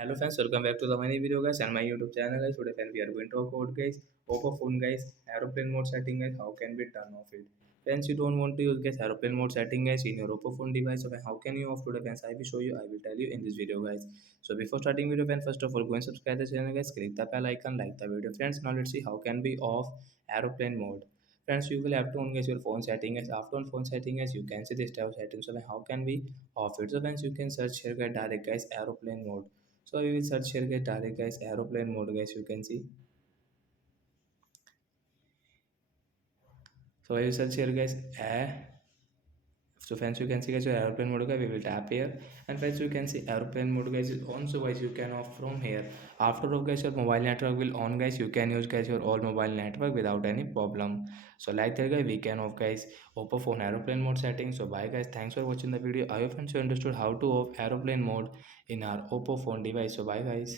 Hello friends, welcome back to the mini video guys and my YouTube channel guys. Today friends we are going to talk about guys Oppo phone guys aeroplane mode setting guys. How can we turn off it? Friends, you don't want to use guys aeroplane mode setting guys in your Oppo phone device. So how can you off today friends? I will show you. I will tell you in this video guys. So before starting video friends, first of all go and subscribe the channel guys. Click the bell icon, like the video friends. Now let's see how can we off aeroplane mode. Friends, you will have to on guys your phone setting guys. After on phone setting guys, you can see this type of settings. So how can we off it? So friends, you can search here guys direct guys aeroplane mode. So we will search here guys direct guys aeroplane mode guys, you can see. So I will search here guys so friends you can see guys your aeroplane mode guys, we will tap here and friends you can see aeroplane mode guys is on. So guys you can off from here. After of guys your mobile network will on guys, you can use guys your all mobile network without any problem. So like that guys we can off guys Oppo phone aeroplane mode settings. So bye guys, thanks for watching the video. I hope friends you understood how to off aeroplane mode in our Oppo phone device. So bye guys.